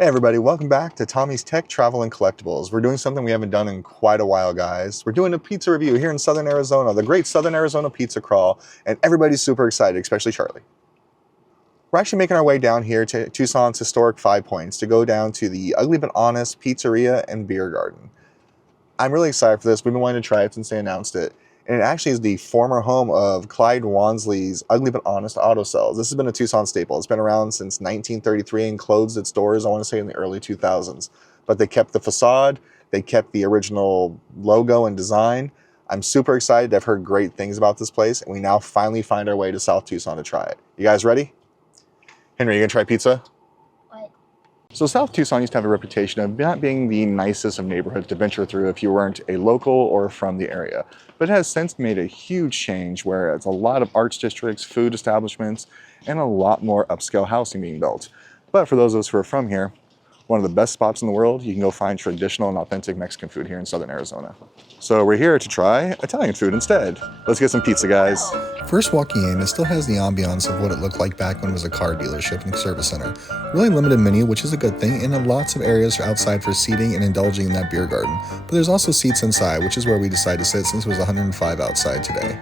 Hey everybody, welcome back to Tommy's Tech Travel and Collectibles. We're doing something we haven't done in quite a while, guys. We're doing a pizza review here in Southern Arizona, the great Southern Arizona Pizza Crawl, and everybody's super excited, especially Charlie. We're actually making our way down here to Tucson's historic 5 Points to go down to the Ugly But Honest Pizzeria and Beer Garden. I'm really excited for this. We've been wanting to try it since they announced it. And it actually is the former home of Clyde Wansley's Ugly But Honest Auto Sales. This has been a Tucson staple. It's been around since 1933 and closed its doors, I want to say, in the early 2000s. But they kept the facade, they kept the original logo and design. I'm super excited. I've heard great things about this place, and we now finally find our way to South Tucson to try it. You guys ready? Henry, you gonna try pizza? So South Tucson used to have a reputation of not being the nicest of neighborhoods to venture through if you weren't a local or from the area. But it has since made a huge change where it's a lot of arts districts, food establishments, and a lot more upscale housing being built. But for those of us who are from here, one of the best spots in the world, you can go find traditional and authentic Mexican food here in Southern Arizona. So we're here to try Italian food instead. Let's get some pizza, guys. First walking in, it still has the ambiance of what it looked like back when it was a car dealership and service center. Really limited menu, which is a good thing, and lots of areas outside for seating and indulging in that beer garden. But there's also seats inside, which is where we decided to sit since it was 105 outside today.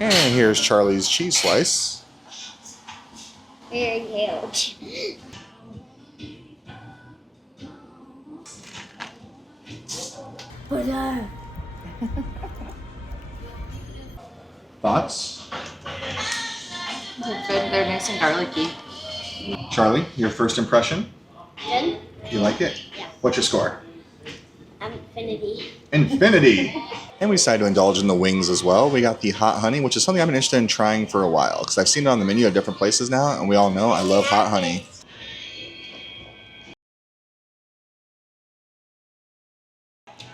And here's Charlie's cheese slice. Very huge. Thoughts? They're good. They're nice and garlicky. Charlie, your first impression? Good? You like it? Yeah. What's your score? Infinity. Infinity! And we decided to indulge in the wings as well. We got the hot honey, which is something I've been interested in trying for a while because I've seen it on the menu at different places now, and we all know I love hot honey.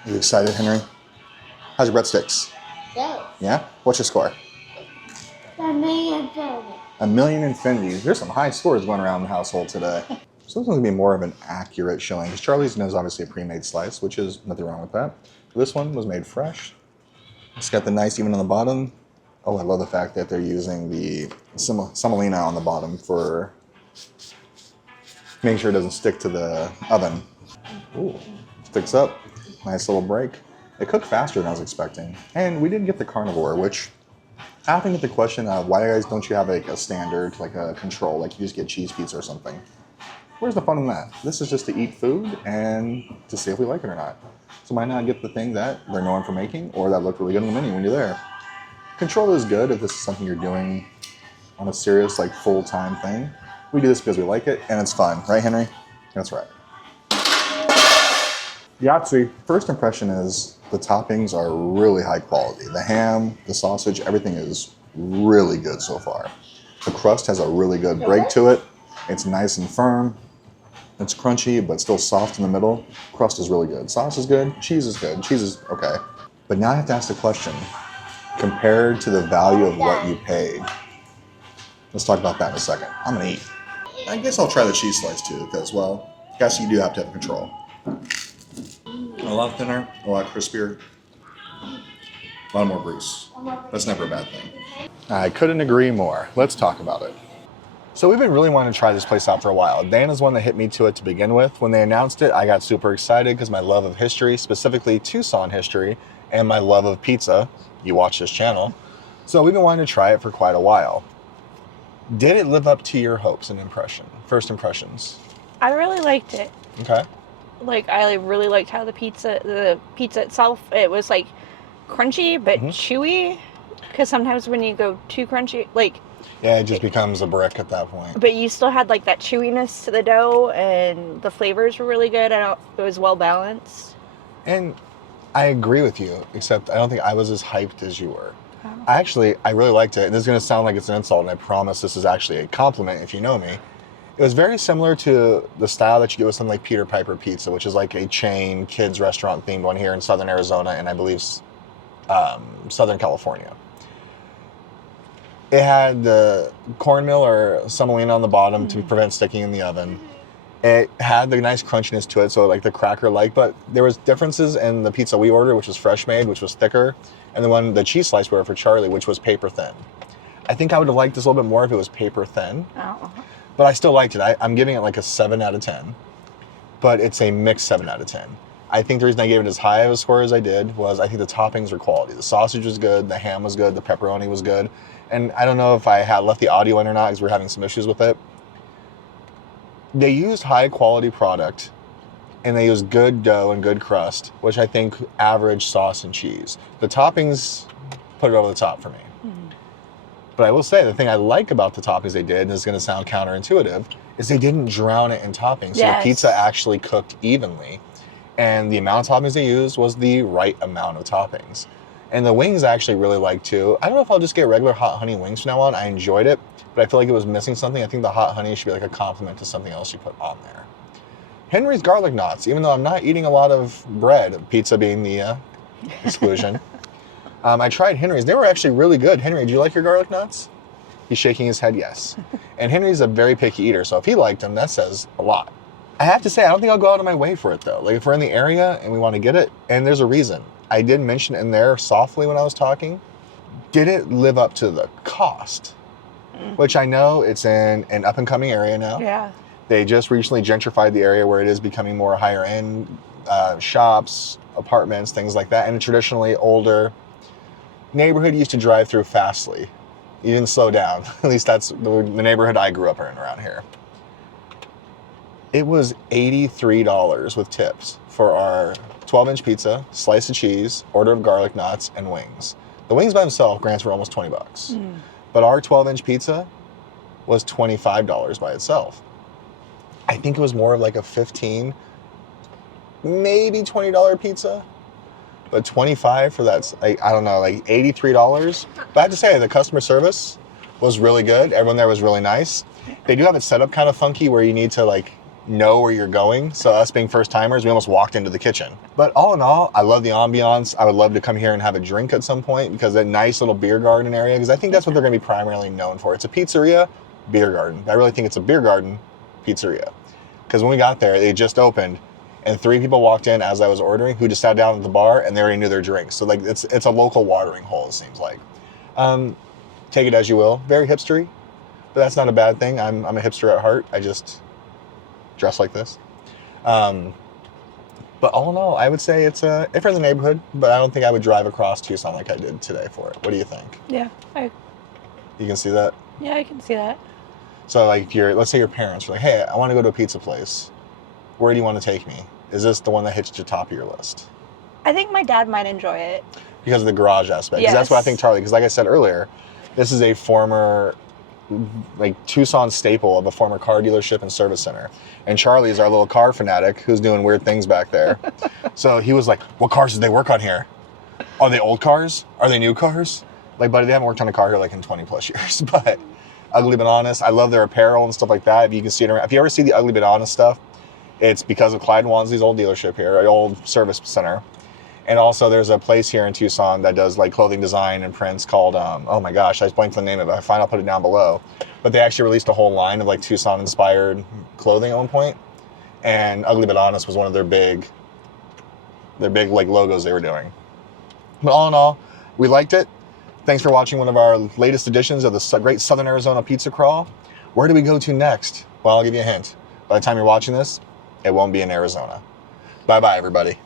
Are you excited, Henry? How's your breadsticks? Good. Yeah? What's your score? A million infinities. There's some high scores going around the household today. So this one's going to be more of an accurate showing because Charlie's is obviously a pre-made slice, which is nothing wrong with that. This one was made fresh. It's got the nice even on the bottom. Oh, I love the fact that they're using the semolina on the bottom for making sure it doesn't stick to the oven. Ooh, sticks up. Nice little break. It cooked faster than I was expecting. And we didn't get the carnivore, which I often get the question of why guys don't you have like a standard, like a control, like you just get cheese pizza or something. Where's the fun in that? This is just to eat food and to see if we like it or not. So why not get the thing that they're known for making or that looked really good on the menu when you're there? Control is good if this is something you're doing on a serious, like full-time thing. We do this because we like it and it's fun, right, Henry? That's right. Yahtzee. First impression is the toppings are really high quality. The ham, the sausage, everything is really good so far. The crust has a really good break to it. It's nice and firm. It's crunchy, but still soft in the middle. Crust is really good. Sauce is good. Cheese is good. Cheese is okay. But now I have to ask the question, compared to the value of what you paid. Let's talk about that in a second. I'm gonna eat. I guess I'll try the cheese slice too, because, well, I guess you do have to have control. A lot thinner, a lot crispier, a lot more grease. That's never a bad thing. I couldn't agree more. Let's talk about it. So we've been really wanting to try this place out for a while. Dana's one that hit me to it to begin with. When they announced it, I got super excited because my love of history, specifically Tucson history, and my love of pizza. You watch this channel. So we've been wanting to try it for quite a while. Did it live up to your hopes and first impressions? I really liked it. Okay. Like, I really liked how the pizza itself, it was like crunchy but chewy. Because sometimes when you go too crunchy, like, yeah, it just becomes a brick at that point. But you still had like that chewiness to the dough, and the flavors were really good. It was well balanced. And I agree with you, except I don't think I was as hyped as you were. Oh. I really liked it. And this is going to sound like it's an insult, and I promise this is actually a compliment if you know me. It was very similar to the style that you get with something like Peter Piper Pizza, which is like a chain kids restaurant themed one here in Southern Arizona and I believe Southern California. It had the cornmeal or semolina on the bottom to prevent sticking in the oven. It had the nice crunchiness to it, so like the cracker-like, but there was differences in the pizza we ordered, which was fresh made, which was thicker, and the cheese slice we ordered for Charlie, which was paper thin. I think I would have liked this a little bit more if it was paper thin. Oh. But I still liked it. I'm giving it like a 7 out of 10. but it's a mixed 7 out of 10. I think the reason I gave it as high of a score as I did was I think the toppings were quality. The sausage was good, the ham was good, the pepperoni was good. And I don't know if I had left the audio in or not because we're having some issues with it. They used high quality product and they used good dough and good crust, which I think average sauce and cheese. The toppings put it over the top for me. But I will say the thing I like about the toppings they did, and this is going to sound counterintuitive, is they didn't drown it in toppings. So the pizza actually cooked evenly. And the amount of toppings they used was the right amount of toppings. And the wings I actually really like too. I don't know if I'll just get regular hot honey wings from now on. I enjoyed it, but I feel like it was missing something. I think the hot honey should be like a compliment to something else you put on there. Henry's garlic knots, even though I'm not eating a lot of bread, pizza being the exclusion. I tried Henry's. They were actually really good. Henry, do you like your garlic knots? He's shaking his head yes. And Henry's a very picky eater, so if he liked them, that says a lot. I have to say, I don't think I'll go out of my way for it though. Like if we're in the area and we want to get it, and there's a reason. I did mention in there softly when I was talking, did it live up to the cost? Which I know it's in an up and coming area now. Yeah. They just recently gentrified the area where it is becoming more higher end shops, apartments, things like that. And a traditionally older neighborhood used to drive through fastly. You didn't slow down. At least that's the neighborhood I grew up in around here. It was $83 with tips for our 12-inch pizza, slice of cheese, order of garlic knots, and wings. The wings by themselves, grants, were almost $20. But our 12-inch pizza was $25 by itself. I think it was more of like a $15, maybe $20 pizza. But $25 for that, I don't know, like $83. But I have to say, the customer service was really good. Everyone there was really nice. They do have it set up kind of funky where you need to like know where you're going. So us being first timers, we almost walked into the kitchen. But all in all, I love the ambiance. I would love to come here and have a drink at some point because a nice little beer garden area, because I think that's what they're going to be primarily known for. It's a pizzeria, beer garden. I really think it's a beer garden, pizzeria. Because when we got there, they just opened and 3 people walked in as I was ordering who just sat down at the bar and they already knew their drinks. So like it's a local watering hole, it seems like. Take it as you will. Very hipstery, but that's not a bad thing. I'm a hipster at heart. I just dress like this. But all in all, I would say it's if you're in the neighborhood, but I don't think I would drive across Tucson like I did today for it. What do you think? Yeah. You can see that? Yeah, I can see that. So like let's say your parents were like, hey, I want to go to a pizza place. Where do you want to take me? Is this the one that hits the top of your list? I think my dad might enjoy it. Because of the garage aspect. Yes. Because that's what I think Charlie, because like I said earlier, this is a former like Tucson staple of a former car dealership and service center. And Charlie is our little car fanatic who's doing weird things back there. So he was like, what cars did they work on here? Are they old cars? Are they new cars? Like, buddy, they haven't worked on a car here like in 20 plus years. But Ugly But Honest, I love their apparel and stuff like that. If you can see it around, if you ever see the Ugly But Honest stuff, it's because of Clyde Wansley's old dealership here, an old service center. And also there's a place here in Tucson that does like clothing design and prints called, oh my gosh, I just blanked the name of it. I find I'll put it down below. But they actually released a whole line of like Tucson inspired clothing at one point. And Ugly But Honest was one of their big like logos they were doing. But all in all, we liked it. Thanks for watching one of our latest editions of the Great Southern Arizona Pizza Crawl. Where do we go to next? Well, I'll give you a hint. By the time you're watching this, it won't be in Arizona. Bye-bye, everybody.